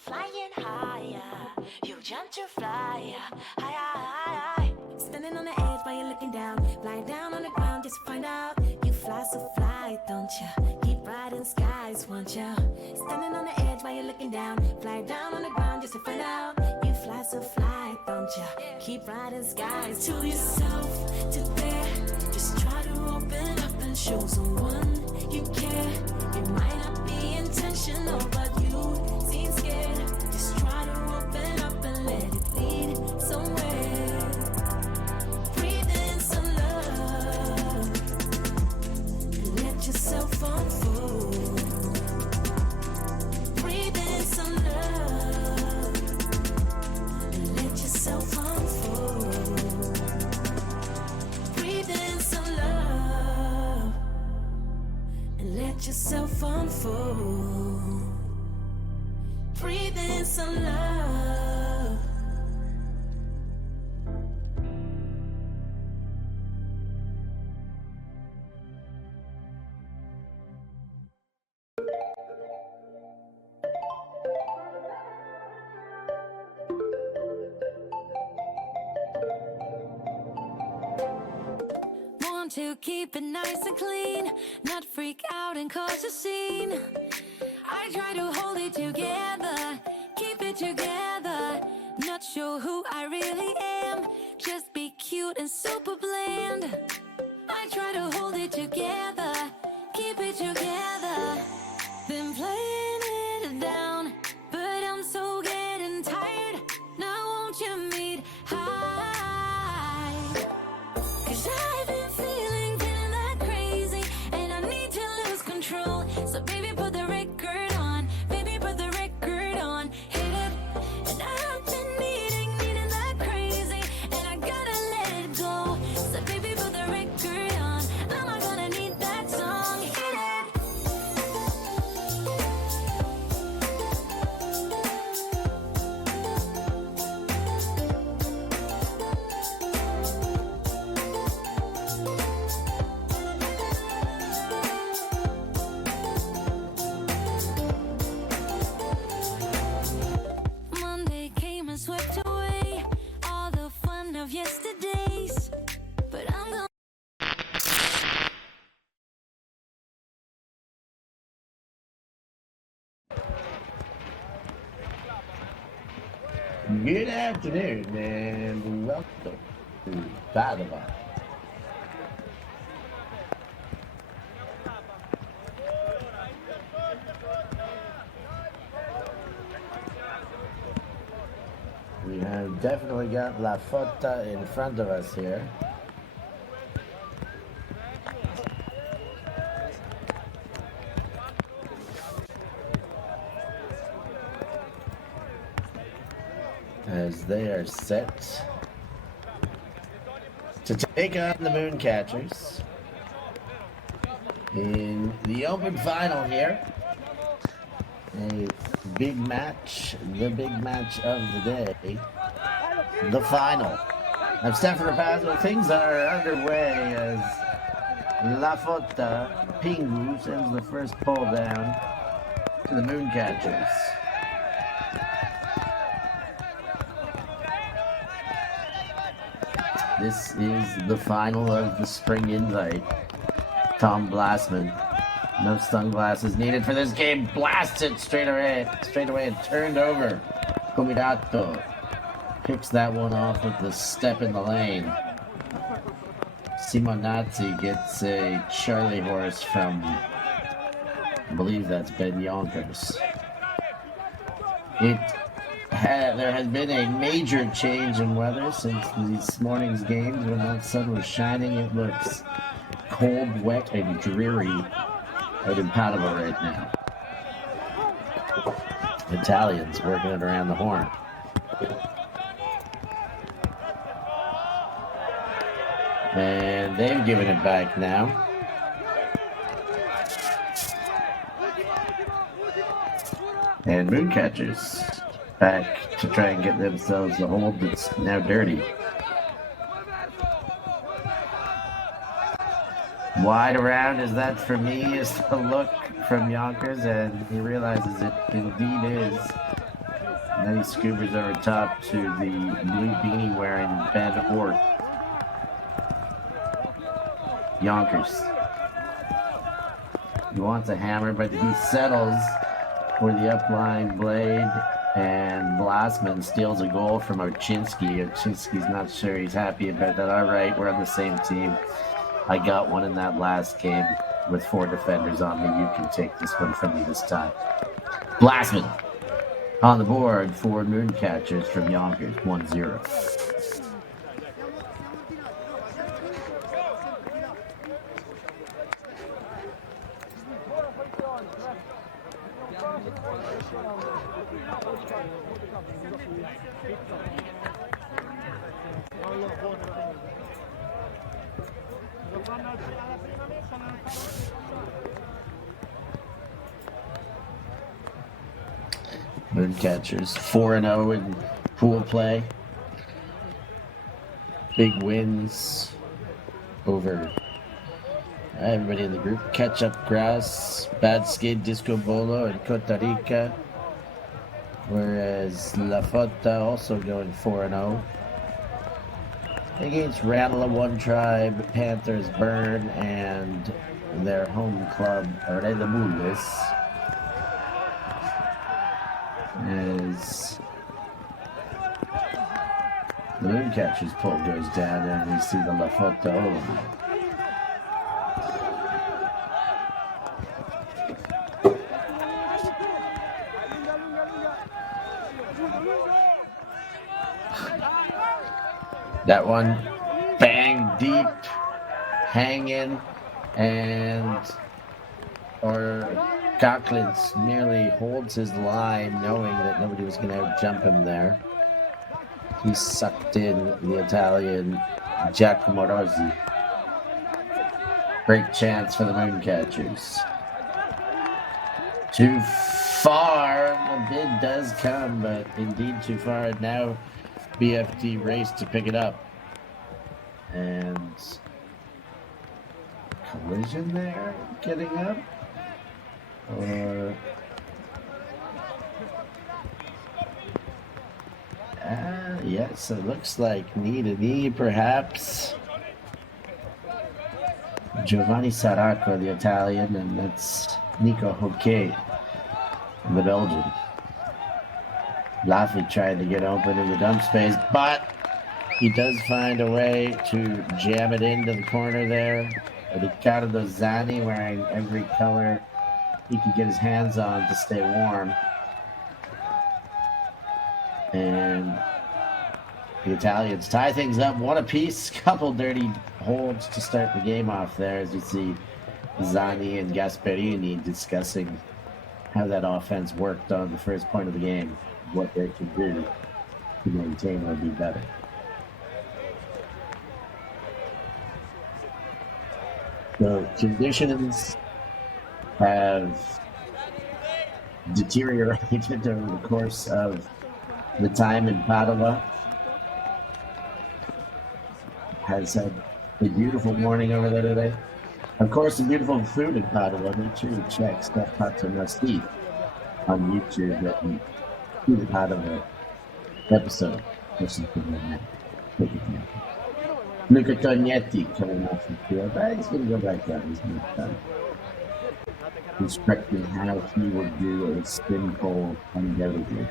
flying higher. You jump to fly higher. Standing on the edge while you're looking down. Fly down on the ground just to find out. You fly so fly, don't you? Keep riding skies, won't you? Standing on the edge while you're looking down. Fly down on the ground just to find out. You fly so fly, don't you? Keep riding skies. To yourself, to there. Just try to open up and show someone you care. It might not be intentional, but you seem scared. Just try to open up and let it lead somewhere. Breathe in some love and let yourself unfold. Breathe in some love and let yourself unfold. Breathe in some love and let yourself unfold. Breathe in some love. Want to keep it nice and clean, not freak out and cause a scene. I try to hold it together, keep it together. Not sure who I really am, just be cute and super bland. I try to hold it together, keep it together. Been playing it down, but I'm so getting tired. Now won't you meet high? 'Cause I've been feeling that crazy, and I need to lose control. So baby, put the record on, baby, put the record on, hit it. And I've been needing that crazy, and I gotta let it go. So baby, put the record on, I'm not gonna need that song, hit it. Monday came and swept away all the fun of yesterdays, but I'm gonna Good afternoon and welcome to Padova. We have definitely got La Fotta in front of us here. As they are set to take on the Mooncatchers in the open final here. A big match, the big match of the day, the final. I'm Stefan Rapazzo. Things are underway as La Fotta Pingu sends the first pull down to the Mooncatchers. This is the final of the spring invite. Tom Blassman. No sunglasses needed for this game. Blasted straight away and turned over. Comitato picks that one off with the step in the lane. Simonazzi gets a Charlie horse from, I believe that's Ben Yonkers. There has been a major change in weather since this morning's games. When that sun was shining, it looks cold, wet, and dreary out in Padova right now. Italians working it around the horn. And they've given it back now. And Mooncatchers back to try and get themselves a hold that's now dirty. Wide around as that for me is the look from Yonkers, and he realizes it indeed is. immediately scoobers over top to the blue beanie wearing Ben Orr. Yonkers. He wants a hammer, but he settles for the upline blade, and Blasman steals a goal from Oczynski. Oczynski's not sure he's happy about that. All right, we're on the same team. I got one in that last game with 4 defenders on me. You can take this one from me this time. Blasman on the board for Mooncatchers from Yonkers, 1-0. Mooncatchers 4-0 in pool play. Big wins over everybody in the group. Catch Up Grass, Bad Skate, Disco Bolo, and Costa Rica. Whereas La Fotta also going 4-0. Against Ranelagh, One Tribe, Panthers, Burn, and their home club, Redamules. As the Mooncatchers pull goes down, and we see the La Fotta over. That one, bang deep, hanging, and Coughlin merely holds his line, knowing that nobody was going to jump him there. He sucked in the Italian Giacomo Rossi. Great chance for the Mooncatchers. Too far, the bid does come, but indeed too far. And now BFD race to pick it up. And collision there, getting up. Or yes, it looks like knee to knee, perhaps. Giovanni Saracco, the Italian, and that's Nico Hockey, the Belgian. Laffy trying to get open in the dump space, but he does find a way to jam it into the corner there. Riccardo Zani wearing every color he could get his hands on to stay warm. And the Italians tie things up 1 apiece. Couple dirty holds to start the game off there, as you see Zani and Gasperini discussing how that offense worked on the first point of the game, what they could do to maintain or be better. So conditions have deteriorated over the course of the time in Padua. Has had a beautiful morning over there today. Of course, some beautiful food in Padua. Make sure you check Steph Pato Nastif on YouTube and see the Padua episode. Listen to that. Luca Tognetti coming off the field. He's going to go back down. He's not done. Instructing how he would do a spin pole undoubtedly.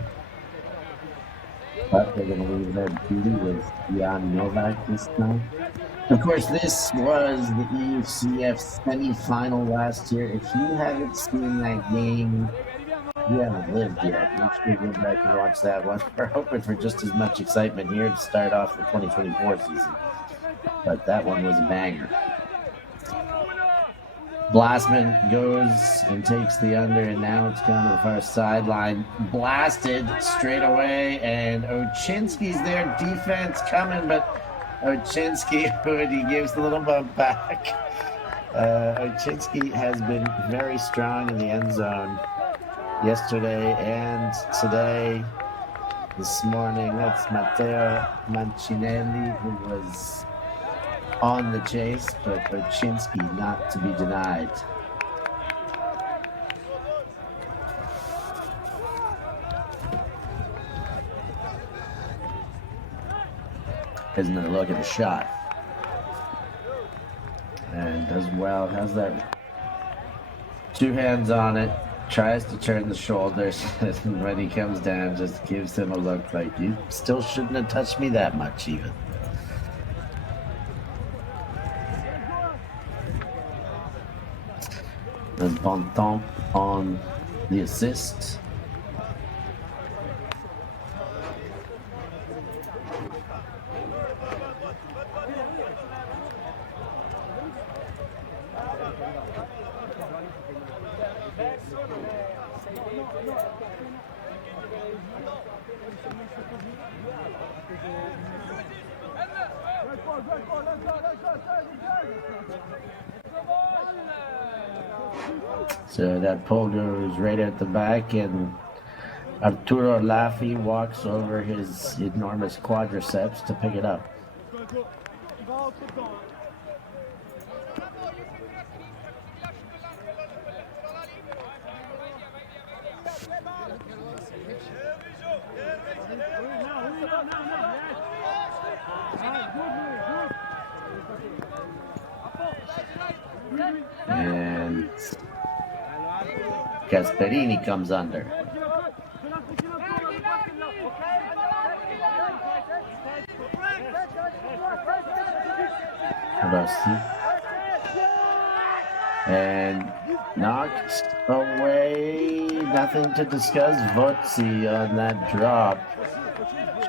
But they're going to leave that duty with Jan Novak this time. Of course, this was the EUCS semi-final last year. If you haven't seen that game, you haven't lived yet. Make sure you go back and watch that one. We're hoping for just as much excitement here to start off the 2024 season. But that one was a banger. Blasman goes and takes the under, and now it's gone to the far sideline. Blasted straight away, and Oczynski's there. Defense coming, but Oczynski, he gives the little bump back. Oczynski has been very strong in the end zone yesterday and today. This morning, that's Matteo Mancinelli, who was on the chase, but Oczynski not to be denied. Isn't it? Look at the shot. And does well. Has that 2 hands on it. Tries to turn the shoulders. And when he comes down, just gives him a look like, you still shouldn't have touched me that much even. There's Bontemps on the assist. So that pull goes right at the back, and Arturo Laffi walks over his enormous quadriceps to pick it up. And Gasperini comes under. Rossi. And knocked away. Nothing to discuss. Votsi on that drop.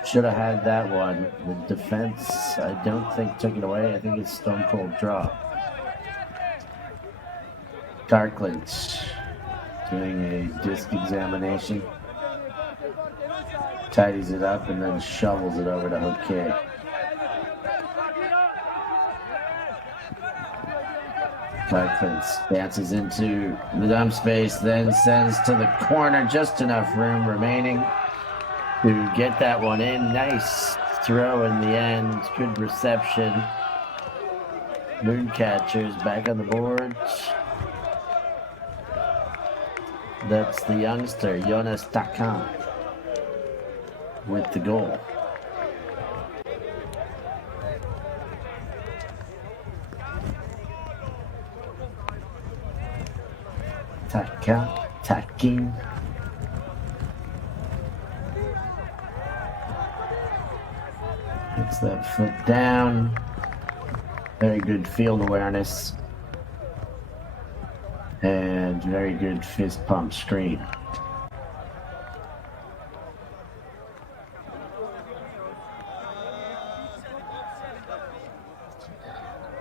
Should have had that one. The defense, I don't think, took it away. I think it's stone cold drop. Darklands doing a disc examination. Tidies it up and then shovels it over to Hockey. Darklands dances into the dump space, then sends to the corner. Just enough room remaining to get that one in. Nice throw in the end. Good reception. Mooncatchers back on the board. That's the youngster, Jonas Takan, with the goal. Takin. Gets that foot down. Very good field awareness. And very good fist pump screen.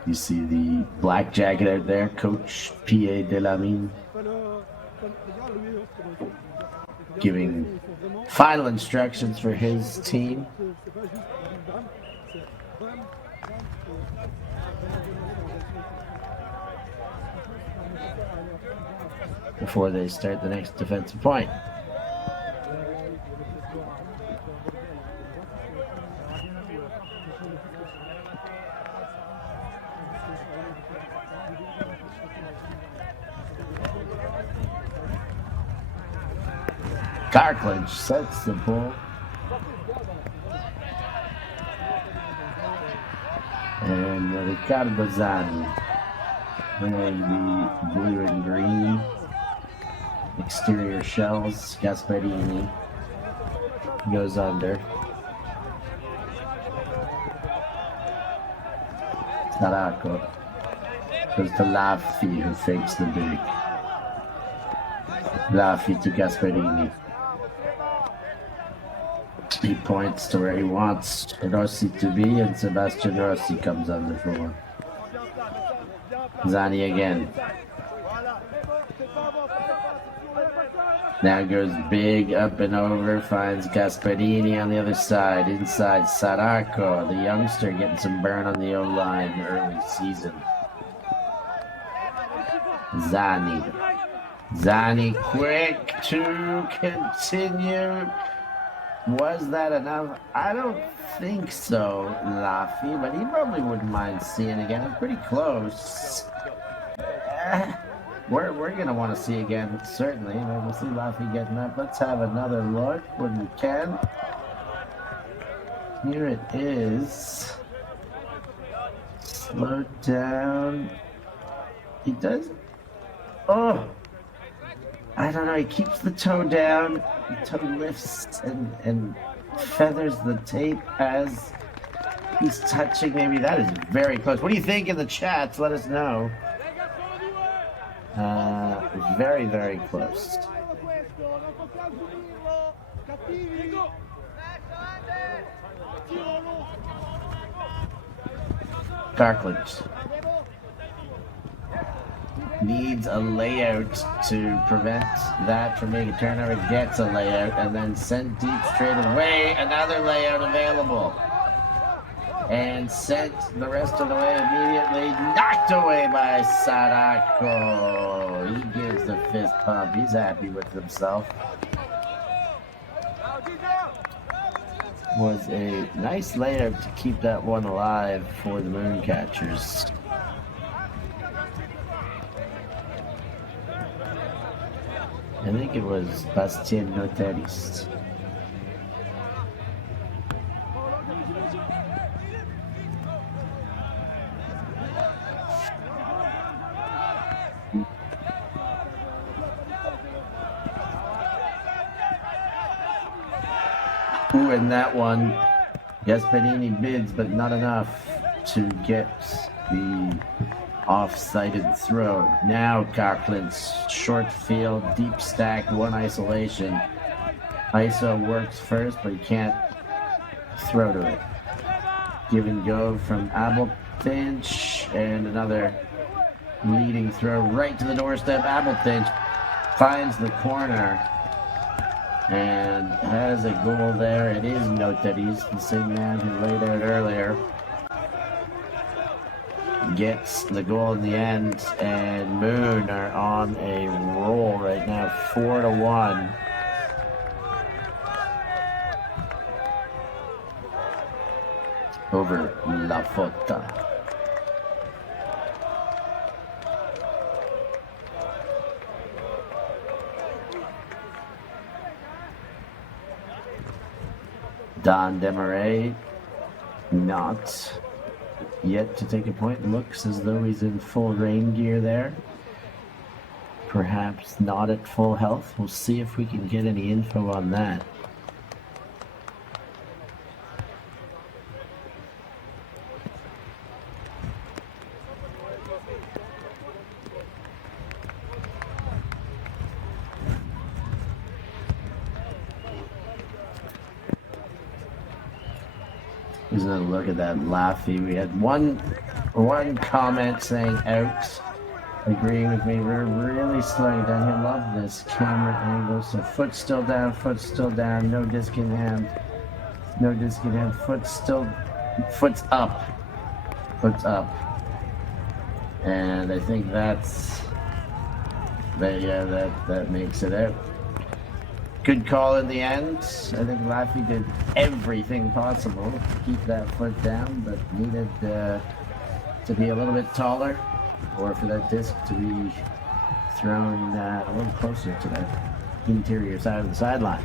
You see the black jacket out there, Coach Pierre Delamine, giving final instructions for his team. Before they start the next defensive point. Carclinch sets the ball. And Riccardo Zani wearing the blue and green exterior shells. Gasperini goes under. Saracco goes to Laffi, who fakes the big. Laffi to Gasperini. He points to where he wants Rossi to be, and Sebastian Rossi comes under for one. Zani again. Now goes big up and over, finds Gasperini on the other side. Inside, Saracco, the youngster, getting some burn on the O-line early season. Zani quick to continue. Was that enough? I don't think so, Laffi, but he probably wouldn't mind seeing again. I'm pretty close. We're going to want to see again, certainly. We'll see Laffi getting up. Let's have another look when we can. Here it is. Slow down. He does. Oh! I don't know. He keeps the toe down. The toe lifts and feathers the tape as he's touching. Maybe that is very close. What do you think in the chats? Let us know. Very, very close. Darklands needs a layout to prevent that from being a turnover. Gets a layout and then sent deep straight away. Another layout available. And sent the rest of the way immediately. Knocked away by Sadako. He gives the fist pump. He's happy with himself. Was a nice layout to keep that one alive for the Mooncatchers. I think it was Bastien Notaris. Ooh, and that one, Gasparini bids, but not enough to get the off-sided throw. Now Cochran's short field, deep stack, one isolation. ISO works first, but he can't throw to it. Give and go from Abelfinch, and another leading throw right to the doorstep. Abelfinch finds the corner and has a goal there. It is note that he's the same man who laid out earlier. Gets the goal in the end, and Moon are on a roll right now, 4-1. Over La Fotta. Don Demarais not yet to take a point. Looks as though he's in full rain gear there. Perhaps not at full health. We'll see if we can get any info on that. Here's another look at that Laffy. We had one comment saying out, agreeing with me. We're really slowing down here. Love this camera angle. So foot still down, no disc in hand. No disc in hand, foot's up. And I think that's, that makes it out. Good call in the end. I think Laffy did everything possible to keep that foot down, but needed to be a little bit taller, or for that disc to be thrown a little closer to that interior side of the sideline.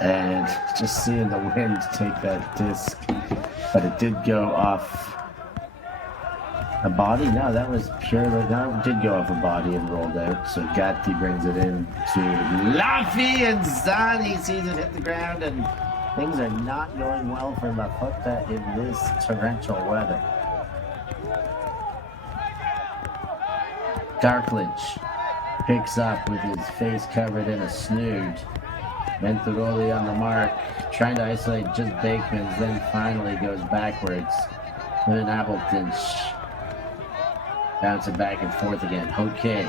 And just seeing the wind take that disc, but it did go off a body. No, that was purely, no, it did go off a body and rolled out. So Gatti brings it in to Laffy, and Zani sees it hit the ground, and things are not going well for La Fotta in this torrential weather. Darkledge picks up with his face covered in a snood. Venturoli on the mark, trying to isolate just Bakemans, then finally goes backwards. And Appleton bouncing back and forth again. Okay.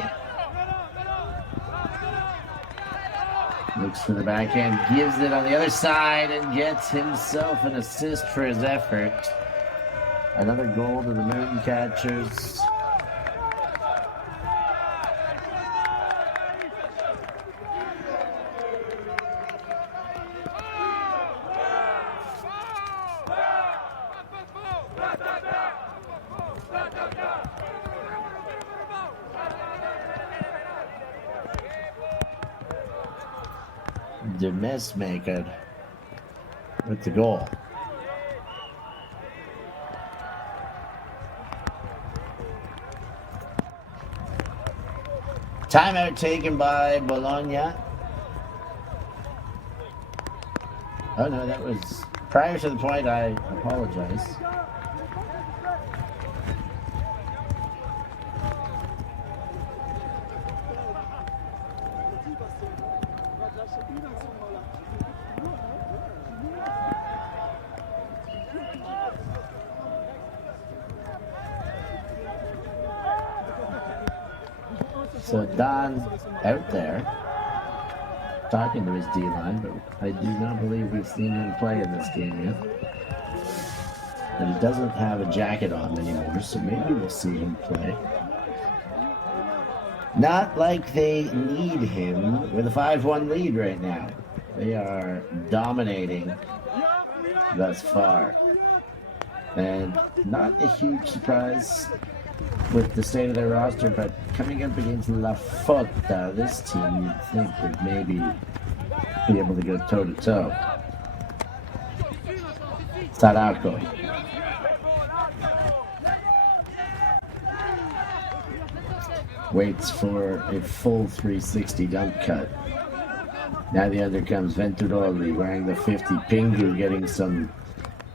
Looks for the backhand, gives it on the other side, and gets himself an assist for his effort. Another goal to the Mooncatchers. The messmaker with the goal. Timeout taken by Bologna. Oh no, that was prior to the point. I apologize. So Don out there talking to his D-line, but I do not believe we've seen him play in this game yet. And he doesn't have a jacket on anymore, so maybe we'll see him play. Not like they need him with a 5-1 lead right now. They are dominating thus far. And not a huge surprise with the state of their roster, but coming up against La Fotta, this team you'd think would maybe be able to go toe-to-toe. Sarako. Waits for a full 360 dump cut. Now the under comes Venturoli wearing the 50. Pingu getting some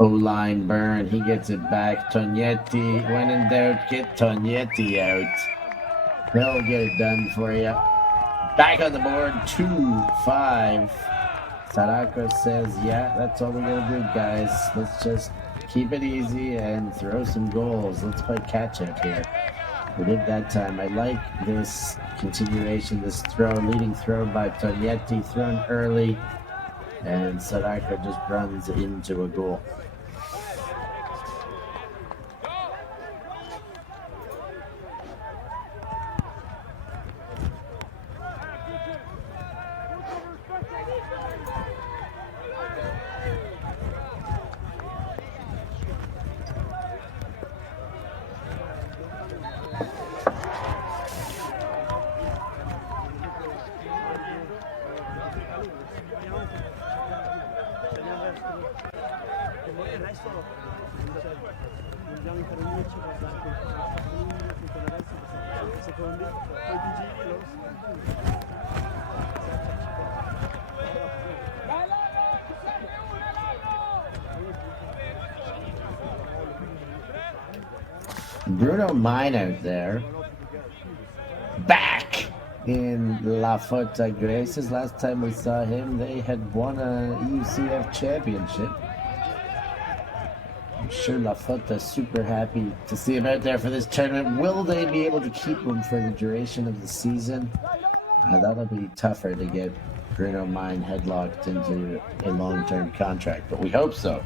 O-line burn. He gets it back. Tognetti. When in doubt, get Tognetti out. They'll get it done for you. Back on the board. 2-5. Sarako says, yeah, that's all we gotta do, guys. Let's just keep it easy and throw some goals. Let's play catch-up here. We did that time. I like this continuation, this leading throw by Tognetti, thrown early, and Sarako just runs into a goal. Bruno Mine out there. Back in La Fotta Graces. Last time we saw him, they had won a EUCS championship. I'm sure La Fotta is super happy to see him out there for this tournament. Will they be able to keep him for the duration of the season? That'll be tougher to get Bruno Mine headlocked into a long-term contract, but we hope so.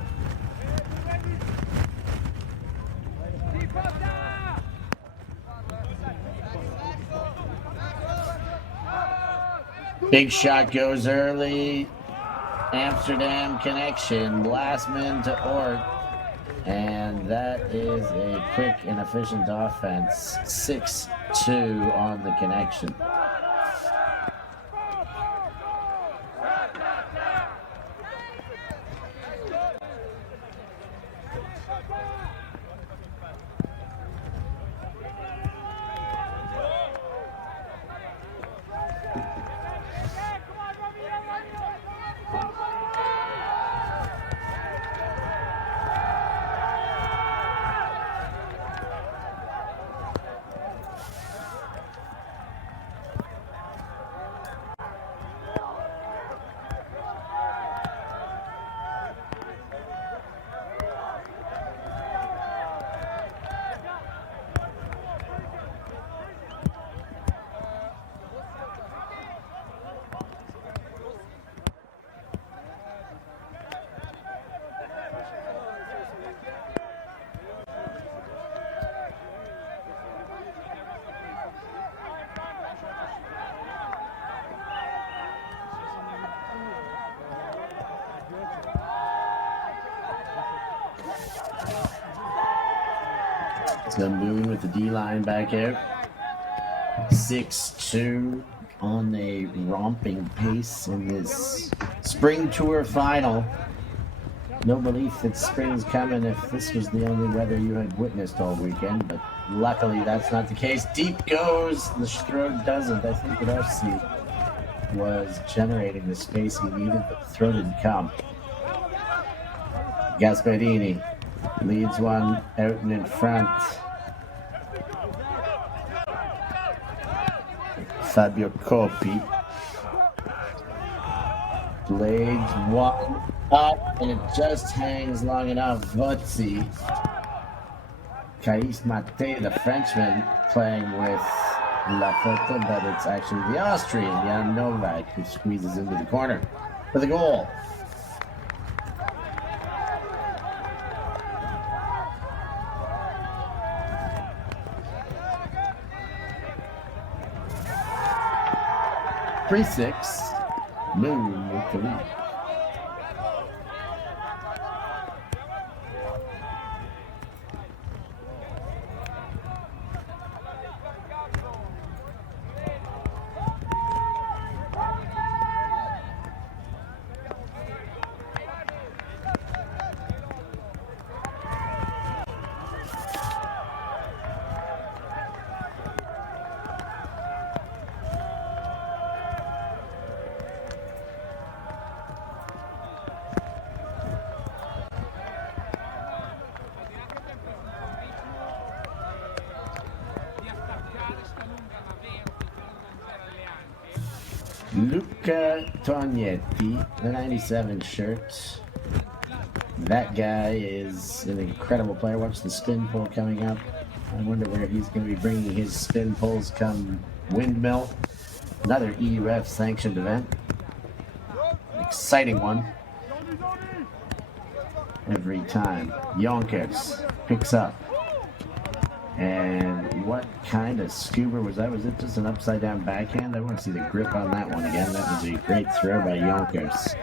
Big shot goes early. Amsterdam connection. Blastman to Ort. And that is a quick and efficient offense. 6-2 on the connection. Moon with the D-line back out. 6-2 on a romping pace in this spring tour final. No belief that spring's coming if this was the only weather you had witnessed all weekend, but luckily that's not the case. Deep goes, the throw doesn't. I think that FC was generating the space he needed, but the throw didn't come. Gasparini leads one out and in front. Fabio Coppi blades one up, and it just hangs long enough. Vozzi, Kais Mate, the Frenchman, playing with La Fotta, but it's actually the Austrian, Jan Novak, who squeezes into the corner for the goal. Three-six, Moon with the lead. Luca Tognetti, the 97 shirt. That guy is an incredible player. Watch the spin pull coming up. I wonder where he's going to be bringing his spin pulls come Windmill. Another EUF sanctioned event. Exciting one. Every time. Yonkers picks up. And what kind of scuba was that? Was it just an upside down backhand? I want to see the grip on that one again. That was a great throw by Yonkers.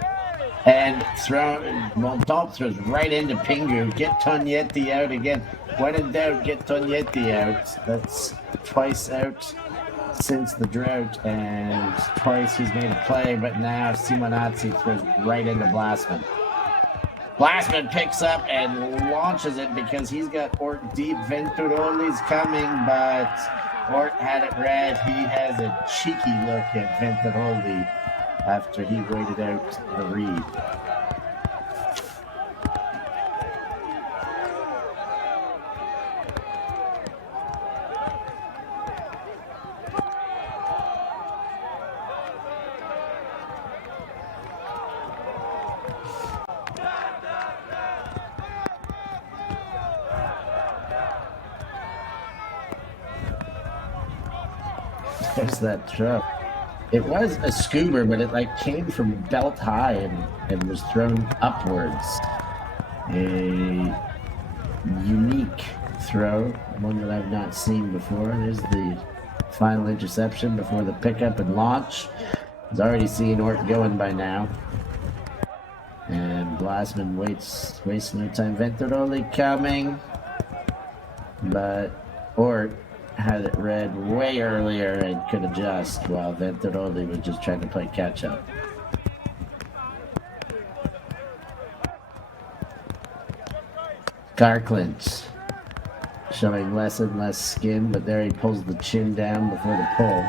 And Montalp throws right into Pingu. Get Tognetti out again. When in doubt, get Tognetti out. That's twice out since the drought, and twice he's made a play, but now Simonazzi throws right into Blasman. Blasman picks up and launches it because he's got Ort deep. Venturoli's coming, but Ort had it read. He has a cheeky look at Venturoli after he waited out the read. There's that throw. It was a scuba, but it came from belt high and was thrown upwards. A unique throw, one that I've not seen before. There's the final interception before the pickup and launch. He's already seen Ort going by now. And Blasman wastes no time. Venturoli coming, but Ort had it read way earlier and could adjust, while Venturoli was just trying to play catch up. Garclint showing less and less skin, but there he pulls the chin down before the pull.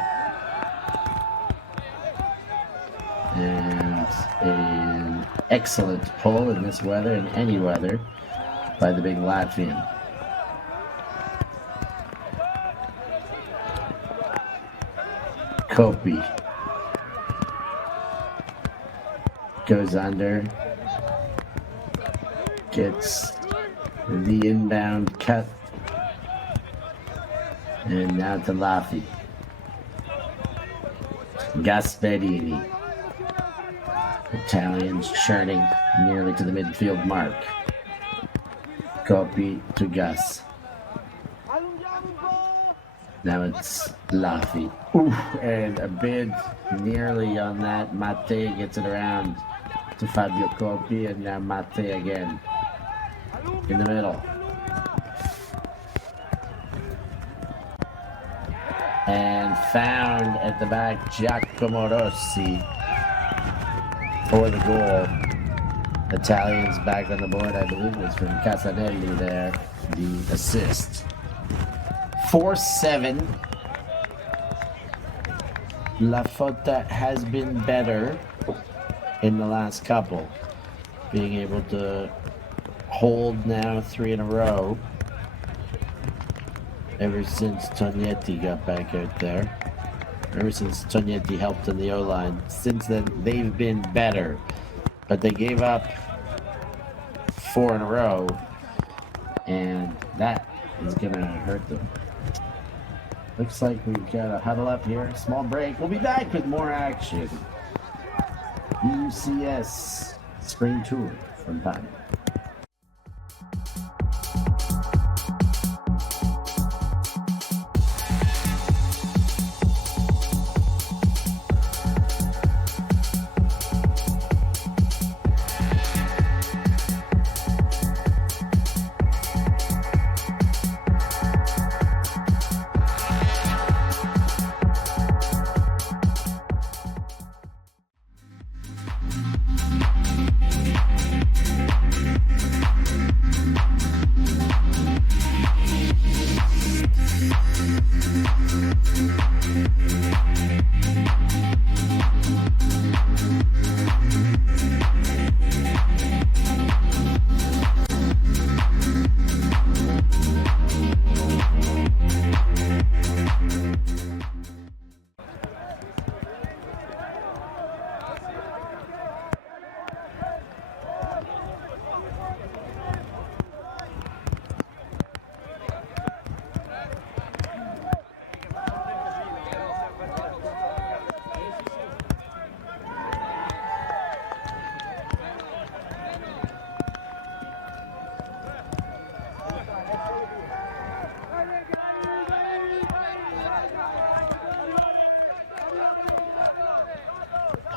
And an excellent pull in this weather, in any weather, by the big Latvian. Kopi goes under, gets the inbound cut, and now to Laffy. Gasperini. Italians churning nearly to the midfield mark. Kopi to Gus. Now it's Laffy. Oof, and a bid nearly on that. Mate gets it around to Fabio Kopi, and now Mate again in the middle. And found at the back, Giacomo Rossi for the goal. Italians back on the board, I believe it was from Casanelli there, the assist. 4-7. La Fotta has been better in the last couple, being able to hold now 3 in a row ever since Tognetti got back out there. Ever since Tognetti helped in the O-line. Since then, they've been better. But they gave up 4 in a row, and that is going to hurt them. Looks like we've got a huddle up here. Small break. We'll be back with more action. EUCS Spring Tour from Panama.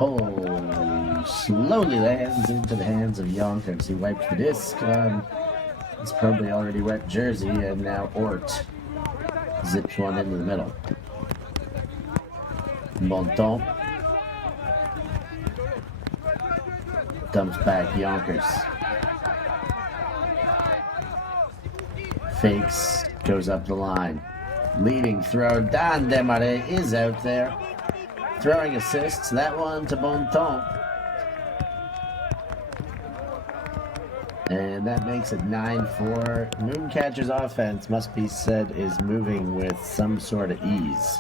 Oh, slowly lands into the hands of Yonkers. He wipes the disc on his probably already wet jersey, and now Ort zips one into the middle. Bonton dumps back Yonkers. Fakes, goes up the line. Leading throw, Dan Desmarais is out there. Throwing assists, that one to Bonton. And that makes it 9-4. Mooncatchers offense, must be said, is moving with some sort of ease.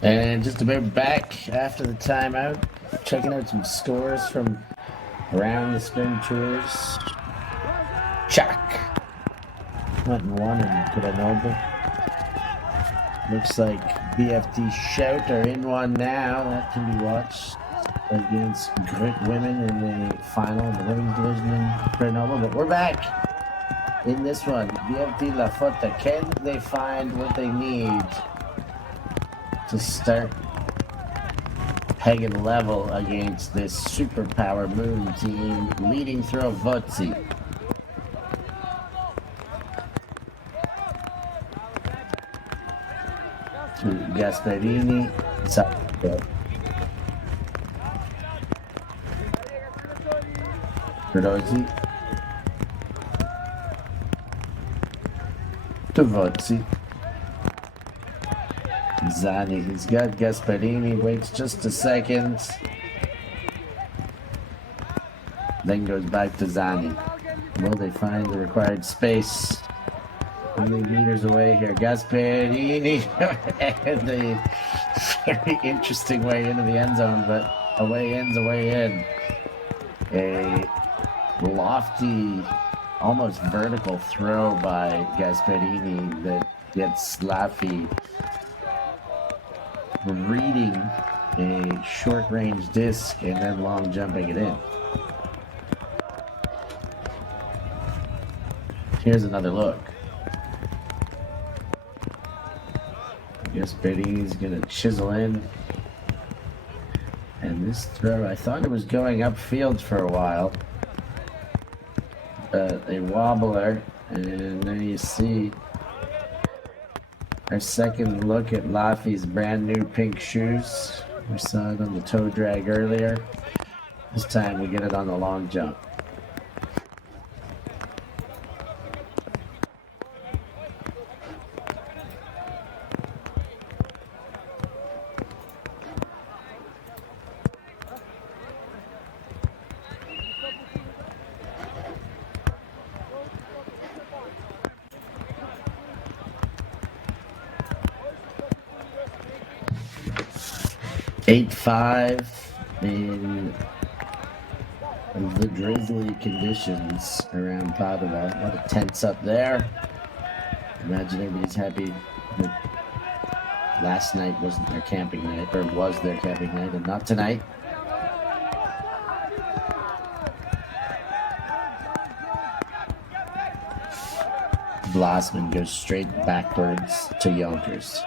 And just about back after the timeout, checking out some scores from around the spring tours. Chuck went and won in Grenoble. Looks like BFD Shout are in one now. That can be watched against Grit Women in the final in the women's division in Grenoble. But we're back in this one. BFD La Fotta. Can they find what they need to start pegging level against this superpower Moon team leading through Votsi? To Gasperini, Rosi, to Votsi. Zani, he's got Gasperini, waits just a second, then goes back to Zani. Will they find the required space? Only meters away here. Gasperini and a very interesting way into the end zone, but a way in's a way in. A lofty, almost vertical throw by Gasperini that gets Laffy reading a short-range disc and then long jumping it in. Here's another look. Gasperini's gonna chisel in. And this throw, I thought it was going upfield for a while. A wobbler, and then you see our second look at Laffy's brand new pink shoes. We saw it on the toe drag earlier. This time we get it on the long jump. (8-5) in the drizzly conditions around Padua. A lot of tents up there. Imagine everybody's happy that last night wasn't their camping night, or was their camping night, and not tonight. Blasman goes straight backwards to Yonkers.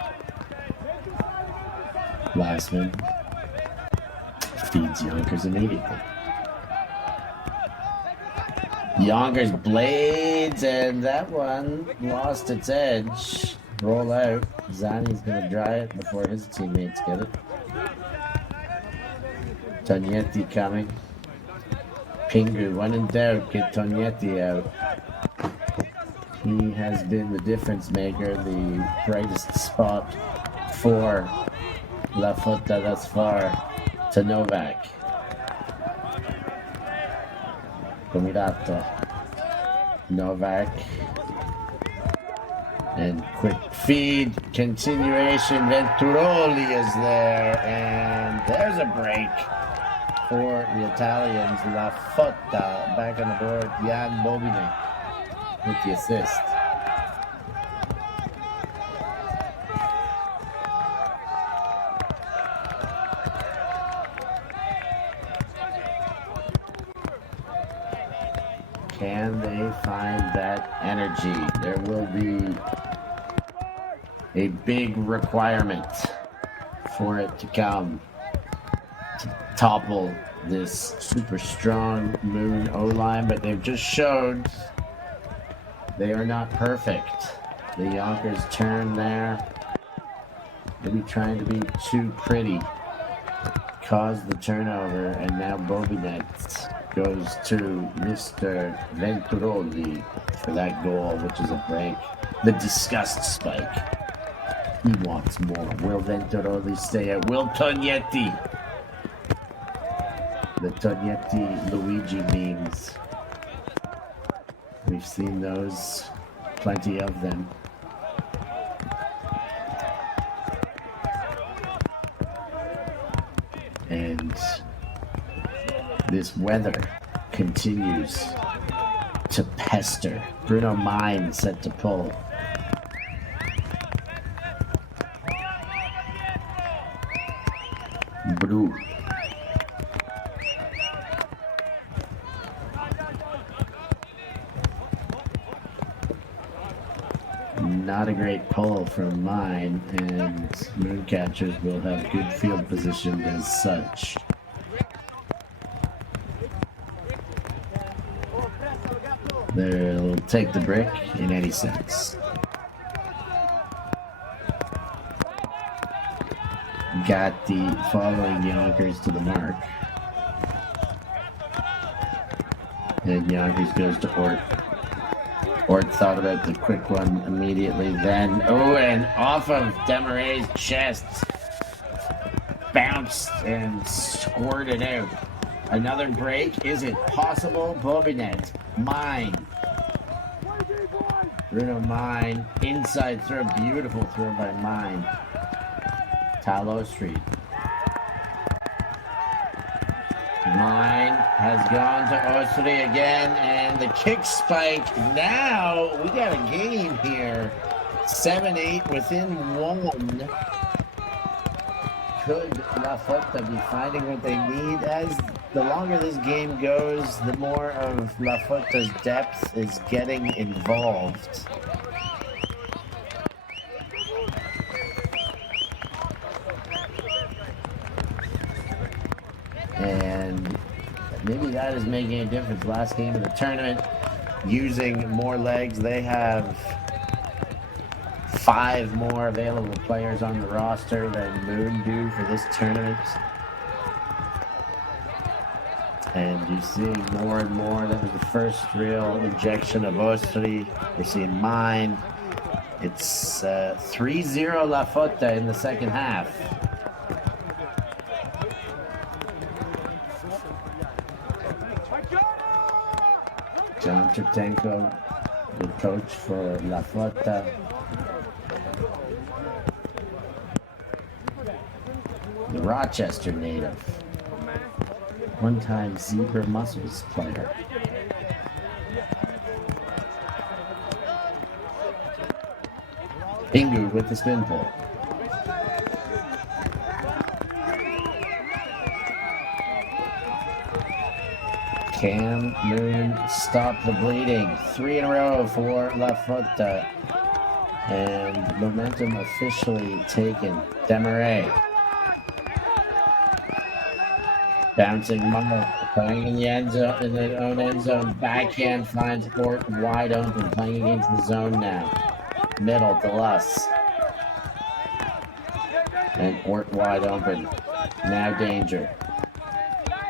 Blasman feeds Yonkers immediately. Yonkers blades, and that one lost its edge. Roll out. Zani's gonna dry it before his teammates get it. Tognetti coming. Pingu, when in doubt, get Tognetti out. He has been the difference maker, the brightest spot for La Fotta thus far. To Novak. Comirato. Novak. And quick feed. Continuation. Venturoli is there. And there's a break for the Italians. La Fotta back on the board. Jan Bobine with the assist. Can they find that energy? There will be a big requirement for it to come to topple this super strong Moon O-line, but they've just showed they are not perfect. The Yonkers turn there, maybe trying to be too pretty, caused the turnover, and now Bobinet goes to Mr. Venturoli for that goal, which is a break. The disgust spike. He wants more. Will Venturoli stay out? Will Tognetti? The Tognetti Luigi memes. We've seen those. Plenty of them. And this weather continues to pester. Bruno Mine set to pull. Bru. Not a great pull from Mine, and Mooncatchers will have good field position as such. They'll take the brick in any sense. Got the following Yonkers to the mark. And Yonkers goes to Ort. Ort thought about the quick one immediately then. Oh, and off of Demaray's chest. Bounced and squirted out. Another break. Is it possible? Bobinet. Mine. Bruno Mine. Inside throw. Beautiful throw by Mine. Tallow Street. Mine has gone to Osri again, and the kick spike. Now we got a game here. 7-8 within one. Could La Fotta be finding what they need? As the longer this game goes, the more of La Fotta's depth is getting involved. And maybe that is making a difference. Last game of the tournament, using more legs. They have 5 more available players on the roster than Moon do for this tournament. And you're seeing more and more. That was the first real injection of Ostri. We're seeing Mine. It's 3-0 La Fotta in the second half. John Tertenko, the coach for La Fotta. The Rochester native. One-time Zebra Muscles player. Ingu with the spin pull. Cam Moon stop the bleeding. 3 in a row for La Fotta. And momentum officially taken. Demaray. Bouncing Munger. Playing in the end zone, in the own end zone. Backhand finds Ort wide open. Playing against the zone now. Middle to Luss. And Ort wide open. Now danger.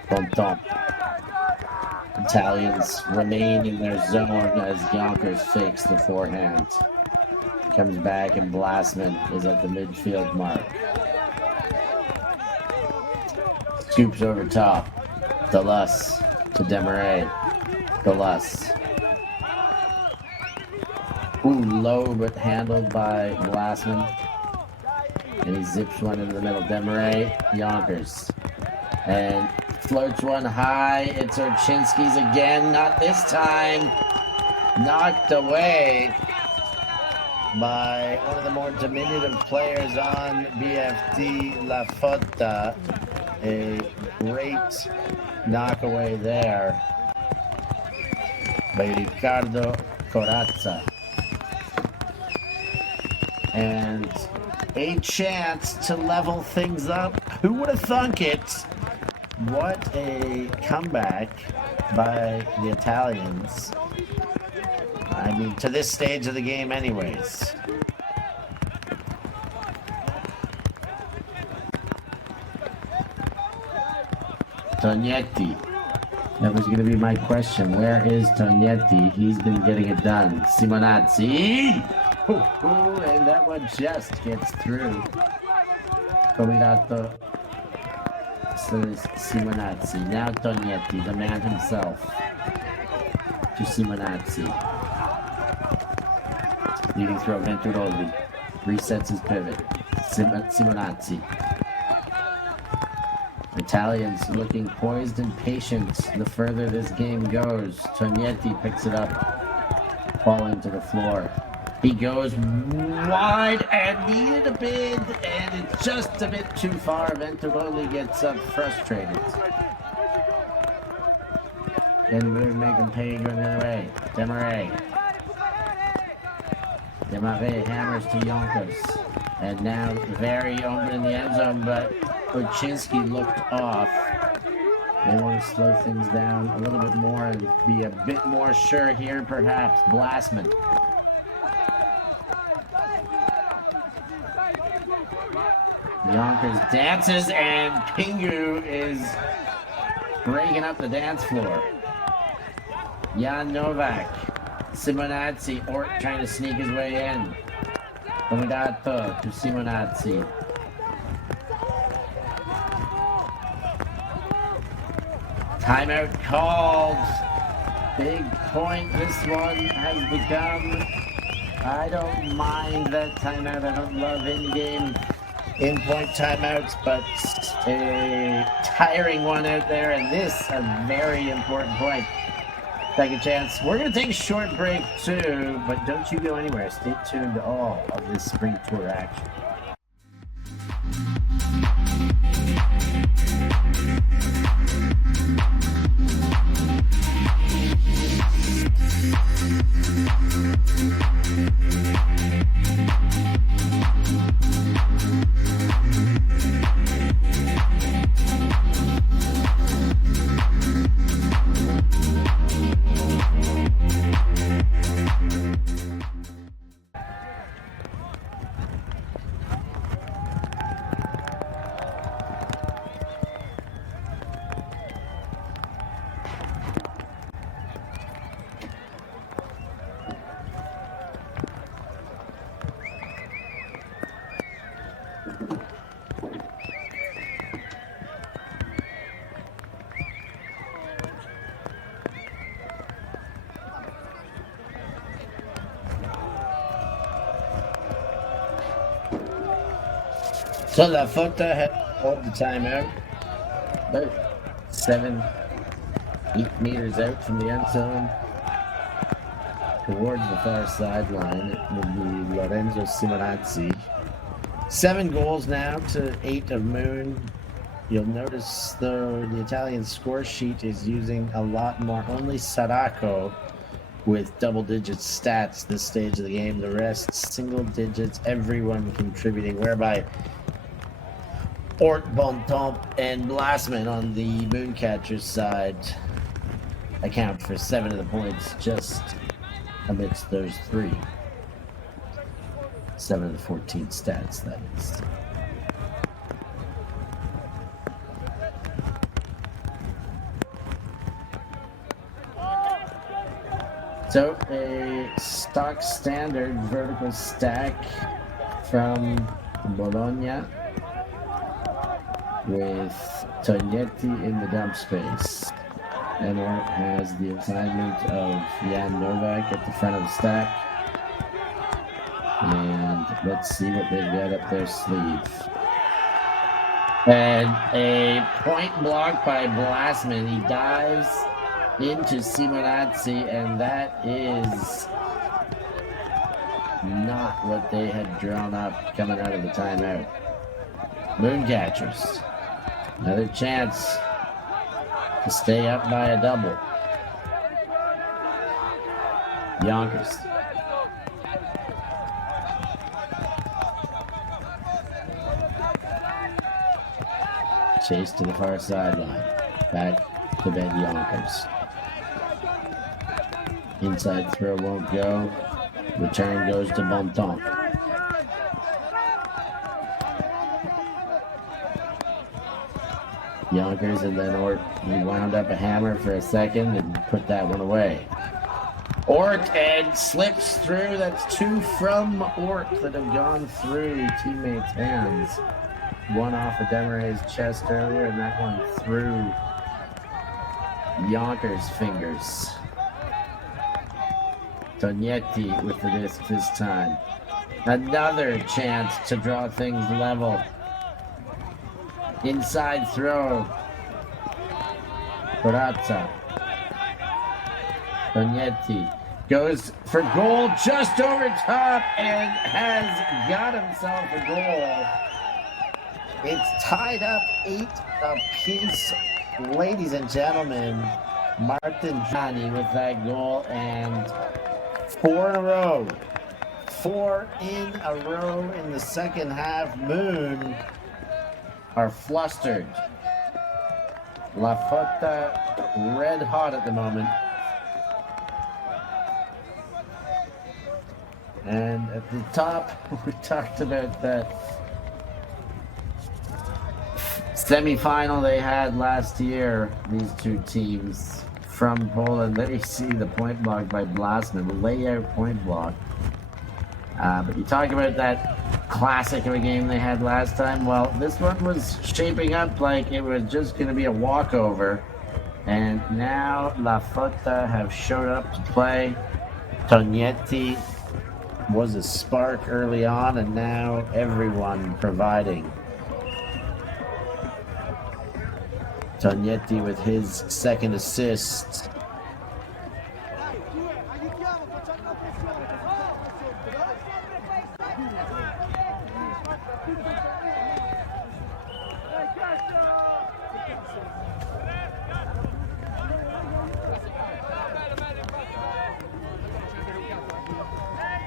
Bonton. Italians remain in their zone as Yonkers fakes the forehand. Comes back and Blastman is at the midfield mark. Scoops over top. Deluss to Demaray. Deluss. Ooh, low but handled by Blastman. And he zips one into the middle. Demaray, Yonkers. And floats one high. It's Orchinsky's again. Not this time. Knocked away by one of the more diminutive players on BFD La Fotta. A great knockaway there by Riccardo Corazza. And a chance to level things up. Who would have thunk it? What a comeback by the Italians. I mean, to this stage of the game anyways. Tognetti. That was going to be my question. Where is Tognetti? He's been getting it done. Simonazzi. And that one just gets through. Comitato Simonazzi. Now Tognetti, the man himself. To Simonazzi. Leading throw Venturoli. Resets his pivot. Simonazzi. Italians looking poised and patient the further this game goes. Tognetti picks it up, falling to the floor. He goes wide and needed a bid, and it's just a bit too far. Venturoli gets up frustrated. And we're making pay going the other way. Demarais hammers to Yonkers. And now very open in the end zone, but Kuczynski looked off. They want to slow things down a little bit more and be a bit more sure here, perhaps. Blasman. Yonkers dances, and Pingu is breaking up the dance floor. Jan Novak, Simonazzi, Ort trying to sneak his way in. Comodato to Simonazzi. Timeout called. Big point this one has become. I don't mind that timeout. I don't love in-game in-point timeouts, but a tiring one out there, and this a very important point. Second chance. We're going to take a short break too, but don't you go anywhere. Stay tuned to all of this spring tour action. So La Fotta had called the timeout, about 7-8 meters out from the end zone, towards the far sideline. It will be Lorenzo Simonazzi. 7 goals now to 8 of Moon. You'll notice, though, the Italian score sheet is using a lot more. Only Saraco with double-digit stats this stage of the game. The rest, single digits, everyone contributing, whereby Ort, Bontemps, and Blasman on the Mooncatchers side account for 7 of the points just amidst those 3. 7 of the 14 stats, that is. So a stock standard vertical stack from Bologna with Tognetti in the dump space. And Ort has the assignment of Jan Novak at the front of the stack. And let's see what they've got up their sleeve. And a point block by Blasman. He dives into Simonazzi, and that is not what they had drawn up coming out of the timeout. Mooncatchers, another chance to stay up by a double. Yonkers. Chase to the far sideline. Back to Ben Yonkers. Inside throw won't go. Return goes to Bontemps. Yonkers, and then Ort, he wound up a hammer for a second and put that one away. Ort, and slips through. That's 2 from Ort that have gone through teammates' hands. One off of Demarais' chest earlier, and that one through Yonkers' fingers. Tognetti with the disc this time. Another chance to draw things level. Inside throw. Corazza. Tognetti goes for goal just over top and has got himself a goal. It's tied up 8 apiece, ladies and gentlemen. Martin Johnny with that goal, and 4 in a row. 4 in a row in the second half. Moon are flustered. La Fotta red hot at the moment. And at the top, we talked about that semi-final they had last year, these two teams from Poland. There you see the point block by Blasman, layout point block. But you talk about that classic of a game they had last time. Well, this one was shaping up like it was just going to be a walkover. And now La Fotta have showed up to play. Tognetti was a spark early on, and now everyone providing. Tognetti with his second assist.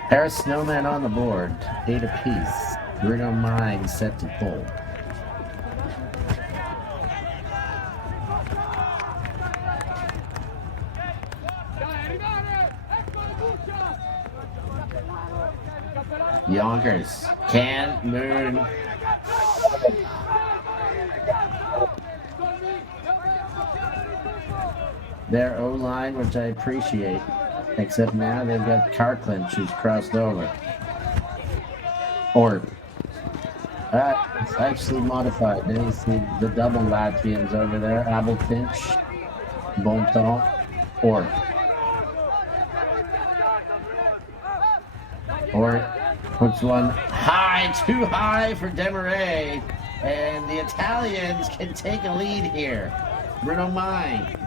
Pair of snowmen on the board, 8 apiece. Bruno Mine set to pull. Yonkers, can Moon. Their O-line, which I appreciate. Except now they've got Carclinch who's crossed over. Or it's actually modified. Now you see the double Latvians over there. Abelfinch, Bonton, Or puts one high, too high for Demarais. And the Italians can take a lead here. Bruno Mine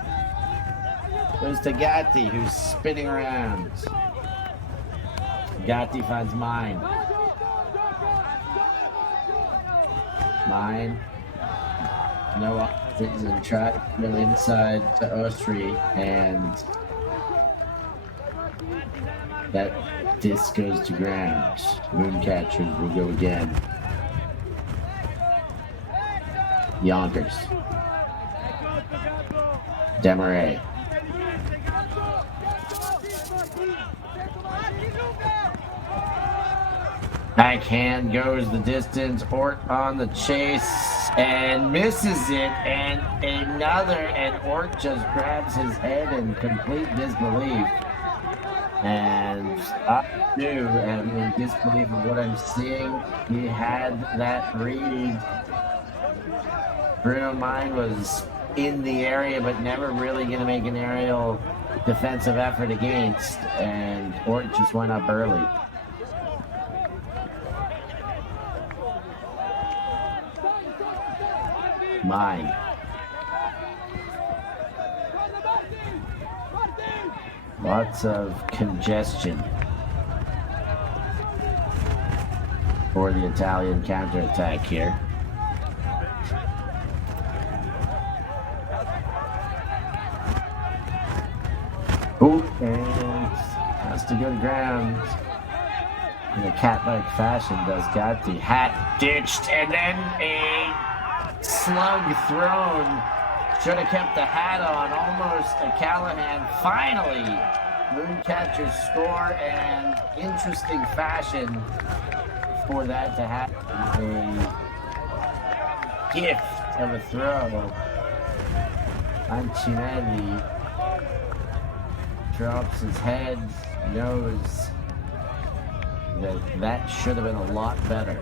goes to Gatti, who's spinning around. Gatti finds Mine. Mine. No citizen track really inside to Ostri, and that disc goes to ground. Mooncatchers will go again. Yonkers. Demarais. Backhand goes the distance. Ort on the chase and misses it, and another, and Ort just grabs his head in complete disbelief. And I do, and in disbelief of what I'm seeing, he had that read. Bruno Mine was in the area, but never really going to make an aerial defensive effort against, and Ort just went up early. Mine. Lots of congestion for the Italian counterattack here. Ooh, and has to go to ground in a cat-like fashion. Does Gatti. Hat ditched, and then a slug thrown. Should have kept the hat on. Almost a Callahan. Finally, Mooncatchers score, and interesting fashion for that to happen. A gift of a throw. Ancinelli drops his head, knows that should have been a lot better.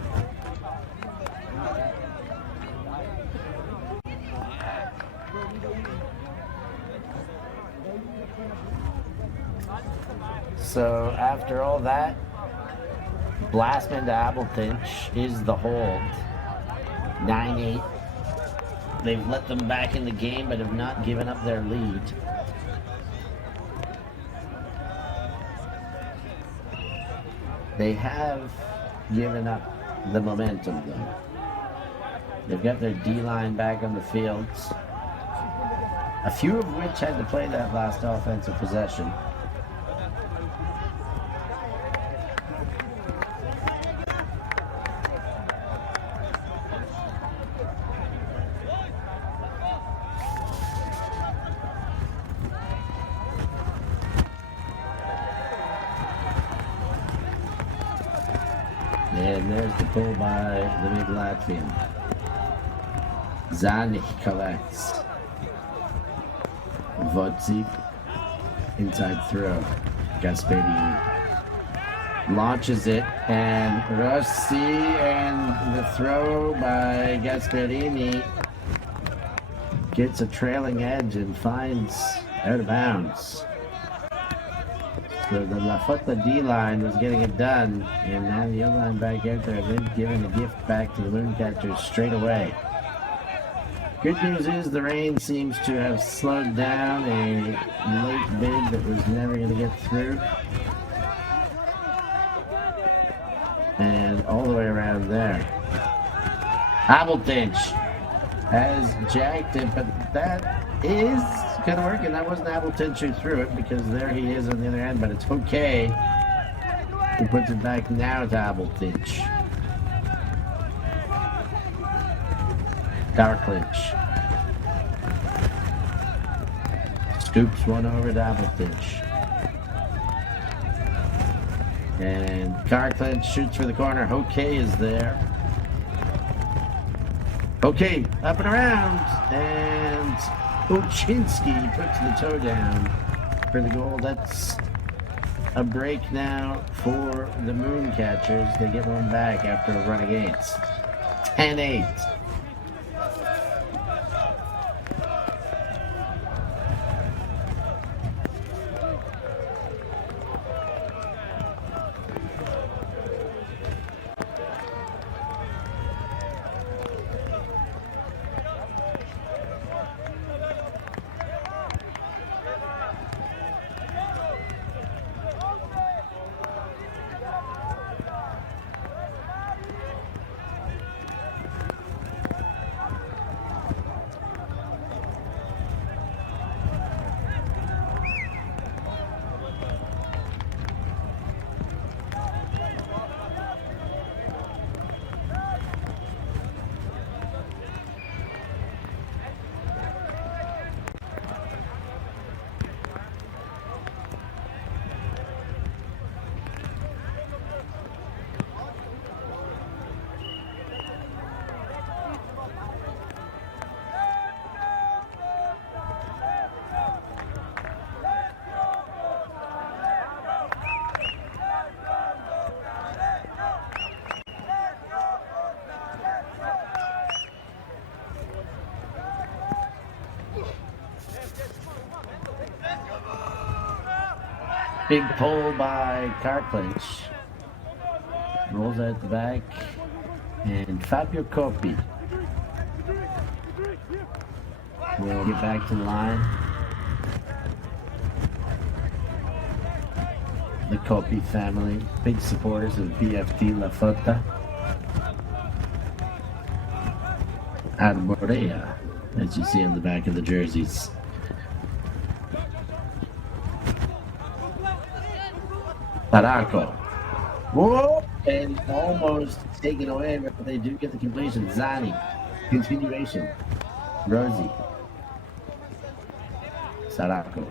So after all that, Blasman to Abelfinch is the hold. 9-8 They've let them back in the game, but have not given up their lead. They have given up the momentum, though. They've got their D-line back on the field, a few of which had to play that last offensive possession. And there's the pull by the big Latvian. Zanik collects. Vodzi, inside throw. Gasperini launches it, and Rossi, and the throw by Gasperini gets a trailing edge and finds out of bounds. So the La Fotta D-line was getting it done, and now the O-line back out there. They've given the gift back to the Mooncatchers straight away. Good news is the rain seems to have slowed down a late bid that was never going to get through. And all the way around there. Abeltinch has jacked it, but that is going to work, and that wasn't Abeltinch who threw it, because there he is on the other end, but it's okay. He puts it back now to Abeltinch. Darklinch scoops one over to Abeltinch. And Carclinch shoots for the corner. Hoke is there. Hoke up and around. And Uchinsky puts the toe down for the goal. That's a break now for the Mooncatchers. They get one back after a run against. 10-8. Big pull by Carclinch. Rolls out the back. And Fabio Coppi will get back to the line. The Coppi family, big supporters of BFD La Fotta. Arborea, as you see on the back of the jerseys. Paraco. Whoa! And almost taken away, but they do get the completion. Zani. Continuation. Rosie. Sarako.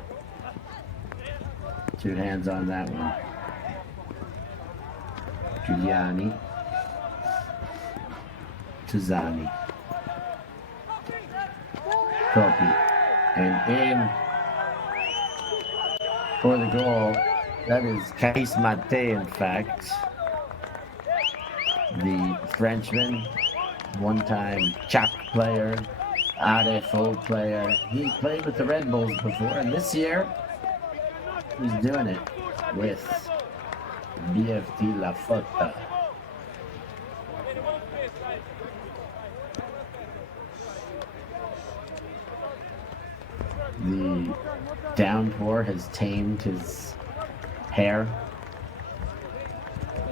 Two hands on that one. Giuliani. To Zani. Copy. And in for the goal. That is Case Mate, in fact. The Frenchman, one-time Chak player, RFO player. He played with the Red Bulls before, and this year, he's doing it with BFD La Fotta. the downpour has tamed his hair.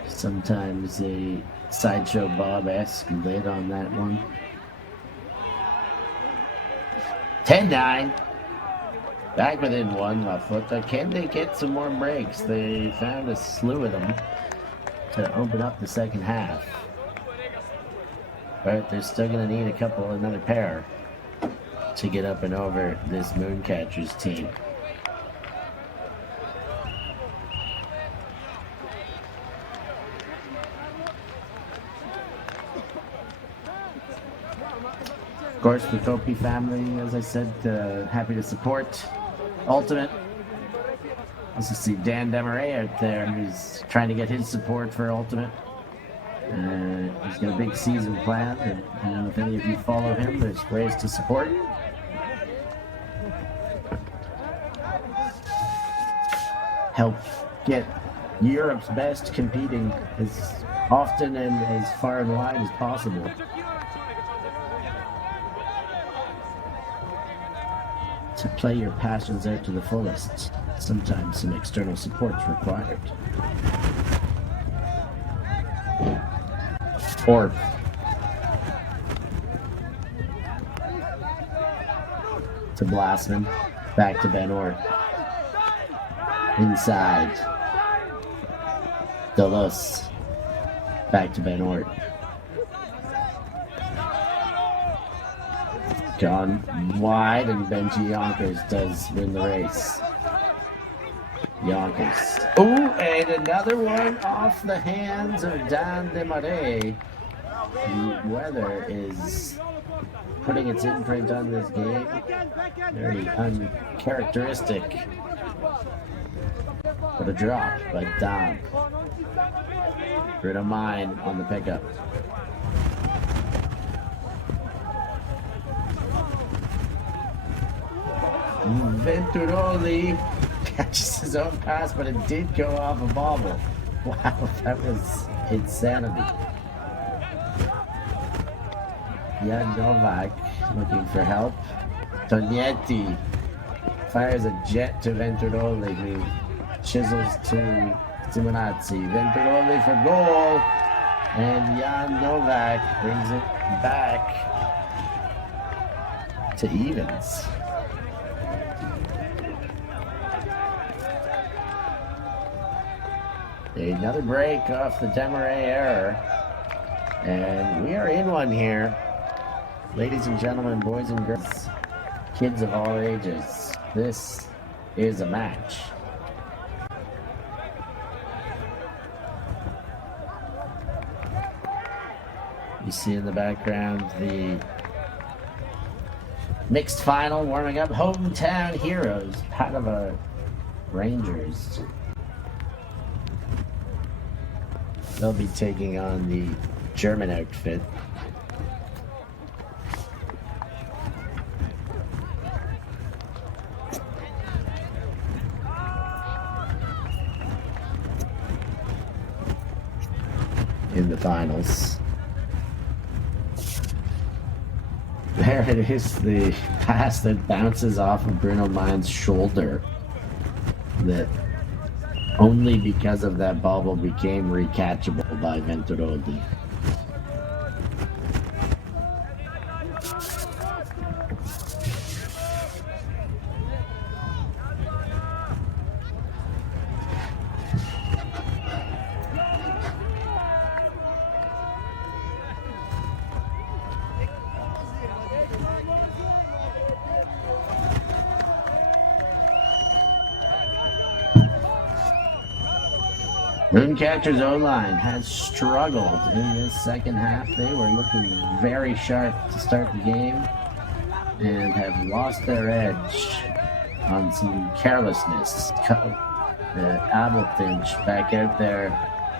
Sometimes a Sideshow Bob-esque lid on that one. 10-9. Back within one, La Fotta. Can they get some more breaks? They found a slew of them to open up the second half. But they're still going to need another pair to get up and over this Mooncatchers team. Of course, the Kopi family, as I said, happy to support Ultimate. Also see Dan Demaray out there, who's trying to get his support for Ultimate. He's got a big season planned, and if any of you follow him, there's ways to support. Help get Europe's best competing as often and as far and wide as possible. To play your passions out to the fullest, sometimes some external support's required. Or to Blastman, back to Ben Ort. Inside. Delos, back to Ben Ort. Gone wide, and Benji Yonkers does win the race. Yonkers. Oh, and another one off the hands of Dan Demaray. The weather is putting its imprint on this game. Very uncharacteristic. But a drop by Dan. Rid of mine on the pickup. Venturoli catches his own pass, but it did go off a bobble. Wow, that was insanity. Jan Novak looking for help. Tonietti fires a jet to Venturoli, who chisels to Simonazzi. Venturoli for goal, and Jan Novak brings it back to evens. Another break off the Demaray error. And we are in one here. Ladies and gentlemen, boys and girls, kids of all ages, this is a match. You see in the background the mixed final warming up. Hometown Heroes, Padova Rangers. They'll be taking on the German outfit. In the finals. There it is, the pass that bounces off of Bruno Mine's shoulder. That only because of that bobble became recatchable by Venturoli. Mooncatchers O-line has struggled in this second half. They were looking very sharp to start the game and have lost their edge on some carelessness. Abelfinch back out there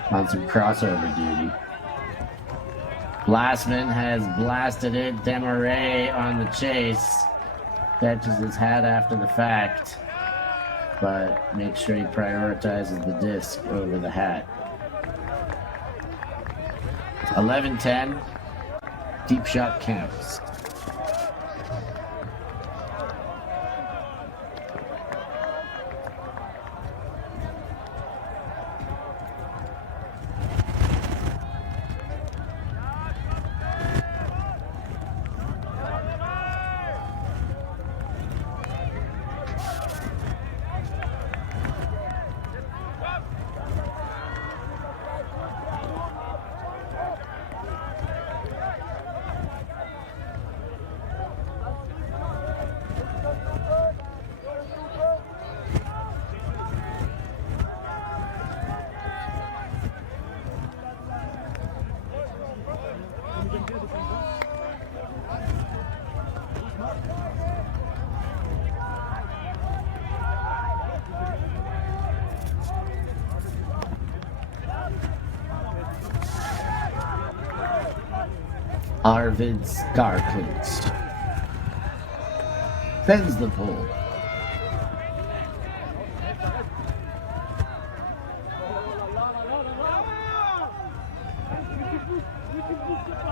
on some crossover duty. Blastman has blasted it. Demaray on the chase. Catches his hat after the fact, but make sure he prioritizes the disc over the hat. 11-10. Deep shot counts. Arvid's Skarklitz sends the pull.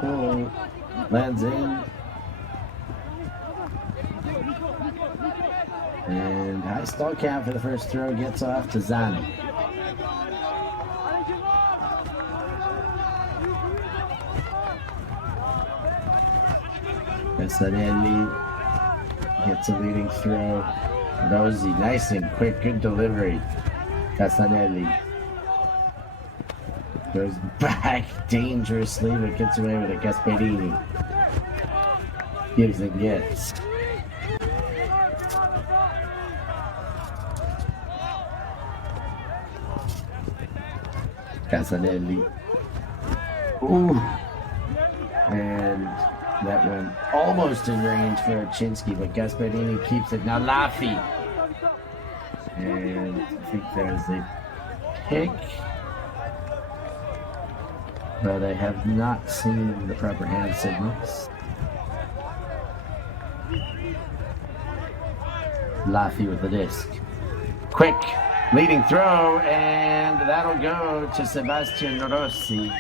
Pull lands in. And high stall count for the first throw gets off to Zani. Casanelli gets a leading throw. Rosie, nice and quick, good delivery. Casanelli goes back dangerously, but gets away with it. Gasperini gives and gets. Casanelli. Ooh. And that went almost in range for Chinsky, but Gasperini keeps it. Now Laffy. And I think there's a pick. But I have not seen the proper hand signals. Laffy with the disc. Quick leading throw, and that'll go to Sebastian Rossi.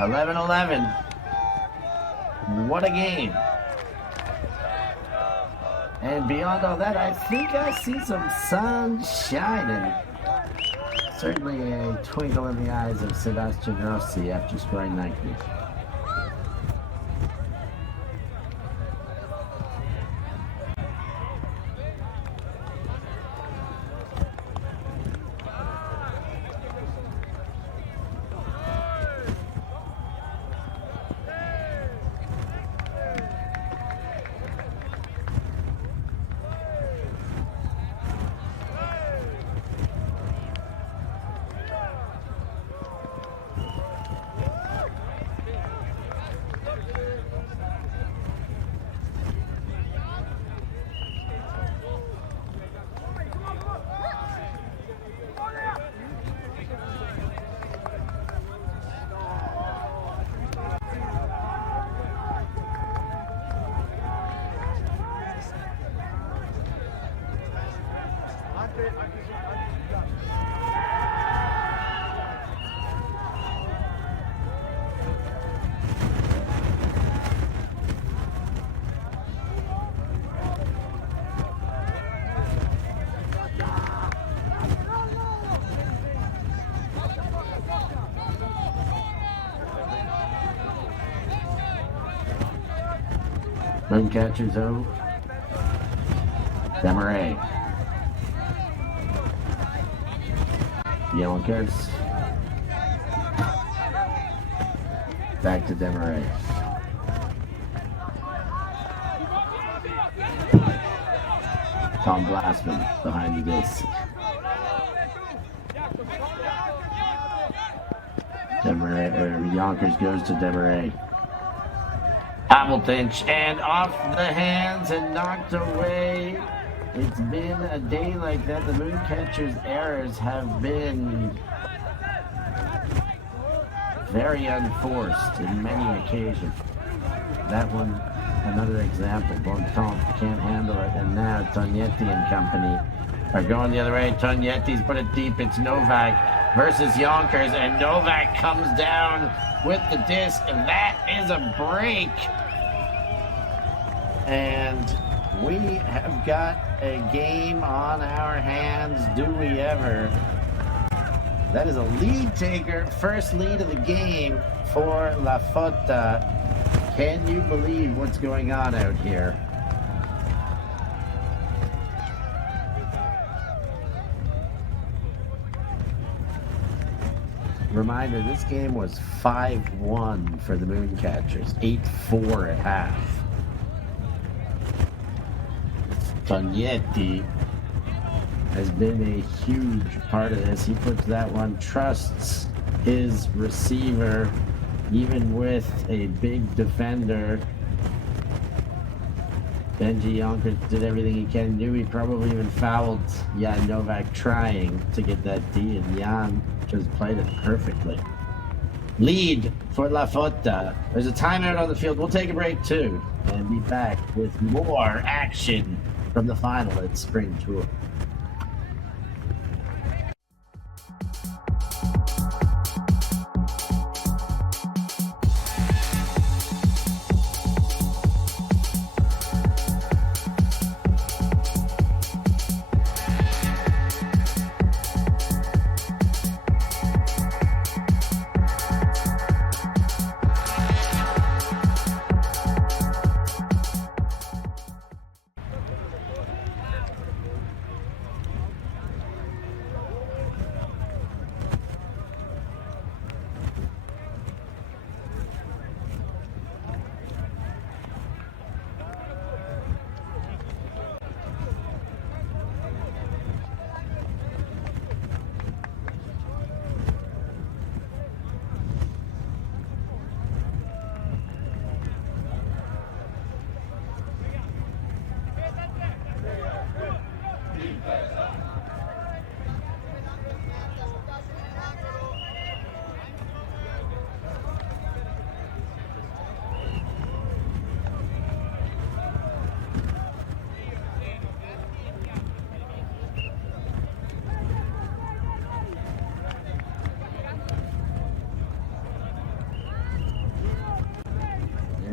11-11. What a game. And beyond all that, I think I see some sun shining. Certainly a twinkle in the eyes of Sebastian Rossi after scoring 90. Mooncatchers over. Demaray. EUCS. Back to Demaray. Tom Glassman behind the disc. Yonkers goes to Demaray. Hamilton and off the hands and knocked away. It's been a day like that. The Mooncatchers' errors have been very unforced in many occasions. That one, another example. Bontemps can't handle it, and now Tognetti and company are going the other way. Tognetti's put it deep. It's Novak versus Yonkers, and Novak comes down with the disc, and that is a break. And we have got a game on our hands. Do we ever? That is a lead taker, first lead of the game for La Fotta. Can you believe what's going on out here? Reminder, this game was 5-1 for the Mooncatchers, 8-4 at half. Tognetti has been a huge part of this. He puts that one, trusts his receiver, even with a big defender. Benji Yonkers did everything he can do. He probably even fouled Jan Novak trying to get that D, and Jan just played it perfectly. Lead for La Fotta. There's a timeout on the field. We'll take a break too and be back with more action from the final at Spring Tour.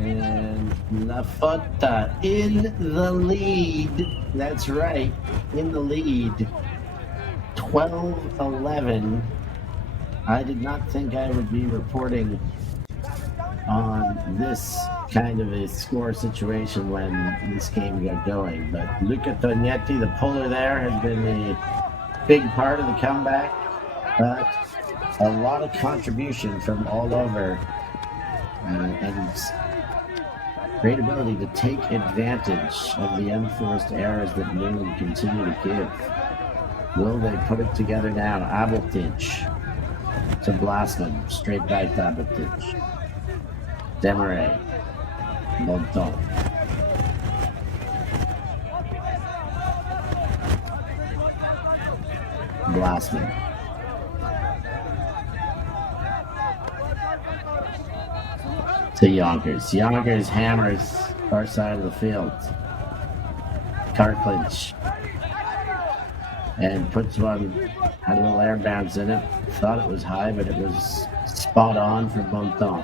And La Fotta in the lead. That's right, in the lead. 12-11. I did not think I would be reporting on this kind of a score situation when this game got going. But Luca Tognetti, the puller there, has been a big part of the comeback. But a lot of contribution from all over. And great ability to take advantage of the enforced errors that Moon continue to give. Will they put it together now? Abeltich to Blasman. Straight back to Abeltich. Demaray. Monton. Blasman. To Yonkers. Yonkers hammers far side of the field. Carclinch. And puts one, had a little air bounce in it. Thought it was high, but it was spot on for Bonton.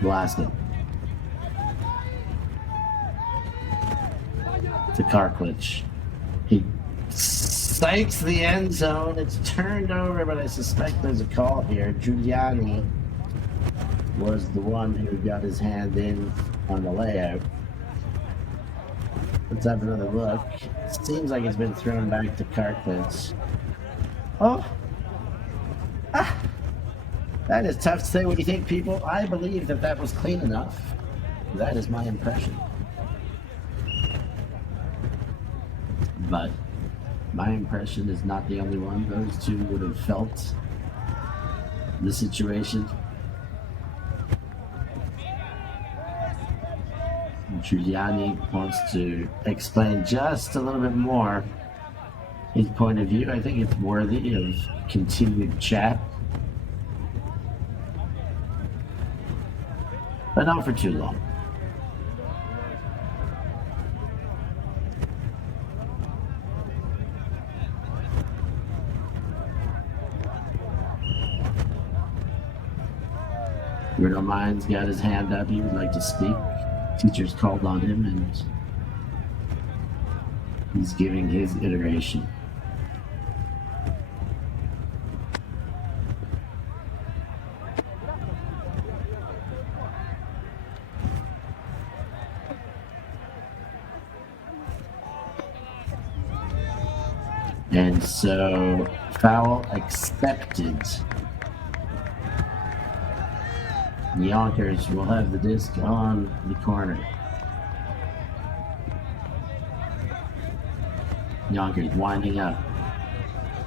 Blasted. To Carclinch. He sights the end zone. It's turned over, but I suspect there's a call here. Giuliani was the one who got his hand in on the layout. Let's have another look. Seems like it's been thrown back to Carclinch. Oh! Ah! That is tough to say. What do you think, people? I believe that that was clean enough. That is my impression. But my impression is not the only one. Those two would have felt the situation. Giuliani wants to explain just a little bit more his point of view. I think it's worthy of continued chat, but not for too long. Bruno Mines got his hand up. He would like to speak. Teachers called on him, and he's giving his iteration. And so, foul accepted. Yonkers will have the disc on the corner. Yonkers winding up.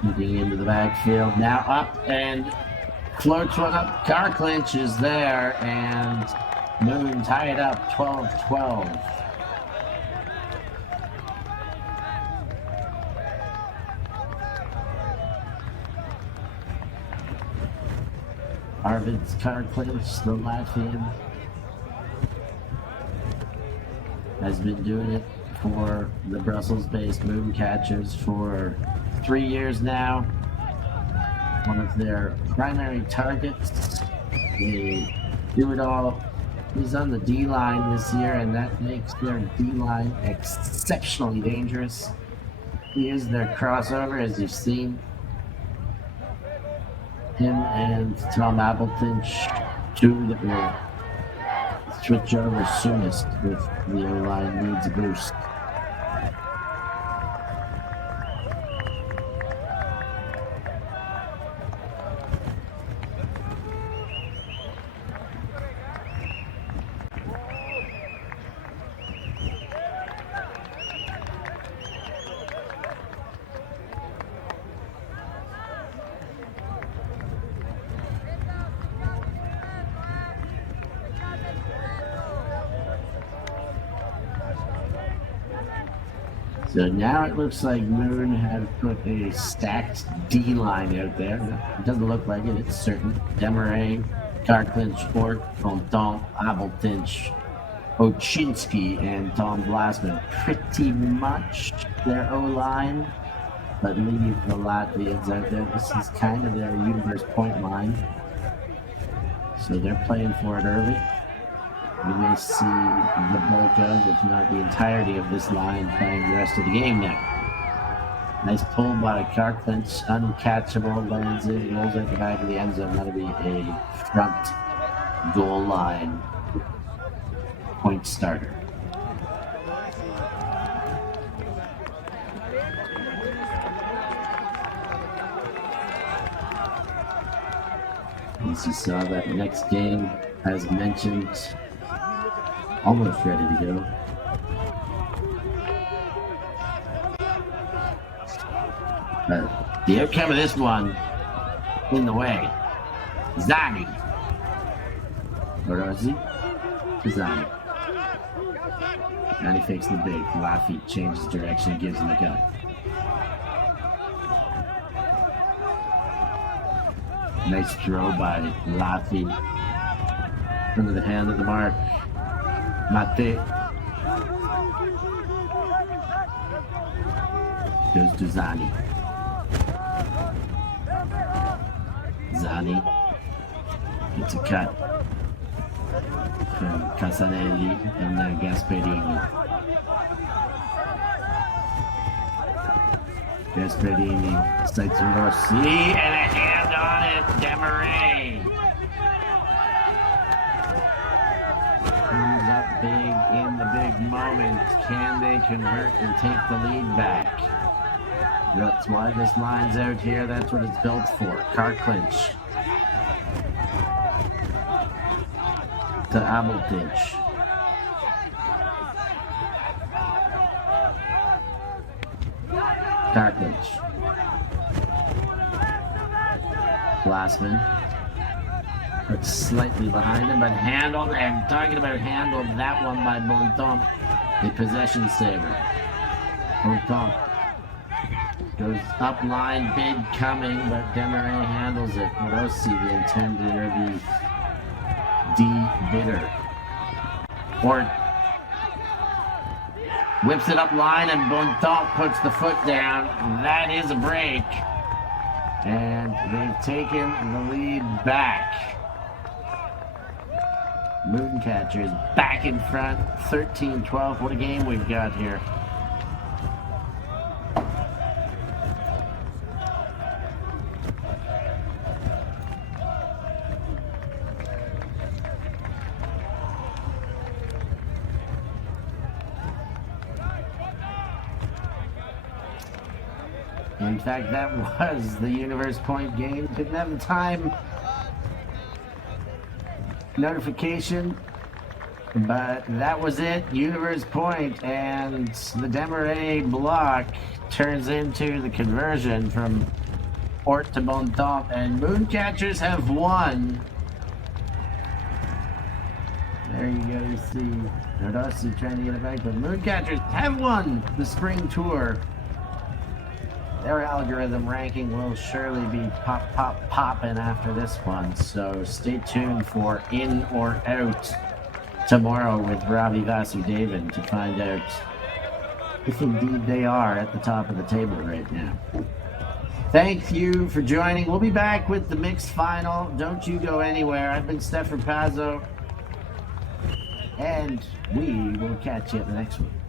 Moving into the backfield. Now up and floats one up. Carclinch is there, and Moon tied up 12-12. Arvid's car clinch, the Latvian, has been doing it for the Brussels-based Mooncatchers for 3 years now. One of their primary targets. They do it all. He's on the D-line this year, and that makes their D-line exceptionally dangerous. He is their crossover, as you've seen. Him and Tom Applefinch, two that will switch over soonest if the O-line needs a boost. So now it looks like Moon have put a stacked D-line out there. It doesn't look like it, it's certain. Demarais, Carclinch, Fort, Fonton, Applefinch, Ochinsky, and Tom Blasman. Pretty much their O-line, but leave the Latvians out there. This is kind of their universe point line. So they're playing for it early. We may see the bulk of, if not the entirety of this line playing the rest of the game now. Nice pull by Carclinch, uncatchable, lands in, rolls out the back of the end zone. That'll be a front goal line point starter. As you saw, that next game, as mentioned, almost ready to go. But the outcome of this one, in the way. Zani. Orozi to Zani. And he fakes the big. Laffy changes direction, gives him a gun. Nice throw by Laffy. Under the hand of the mark. Mate. Goes to Zani. Zani gets a cut from Casanelli and then Gasperini. Gasperini sights Rossi and a hand on it. Demarais comes up big in the big moment. Can they convert and take the lead back? That's why this line's out here. That's what it's built for. Carclinch to Applefinch. Carclinch. Blasman. But slightly behind him, but handled, and talking about handled, that one by Bonton, the possession saver. Bonton goes up line, big coming, but Demarais handles it. Rossi, the intended, or the D-bidder. Or whips it up line, and Bonton puts the foot down. That is a break. And they've taken the lead back. Mooncatchers back in front, 13-12. What a game we've got here. In fact, that was the Universe Point game. Didn't have the time notification, but that was it. Universe Point, and the Demarais block turns into the conversion from Ort to Bontemps, and Mooncatchers have won. There you go, you see Rossi trying to get it back, but Mooncatchers have won the spring tour Their algorithm ranking will surely be popping after this one. So stay tuned for In or Out tomorrow with Ravi Vasudevan to find out if indeed they are at the top of the table right now. Thank you for joining. We'll be back with the mixed final. Don't you go anywhere. I've been Stefan Pazzo, and we will catch you at the next one.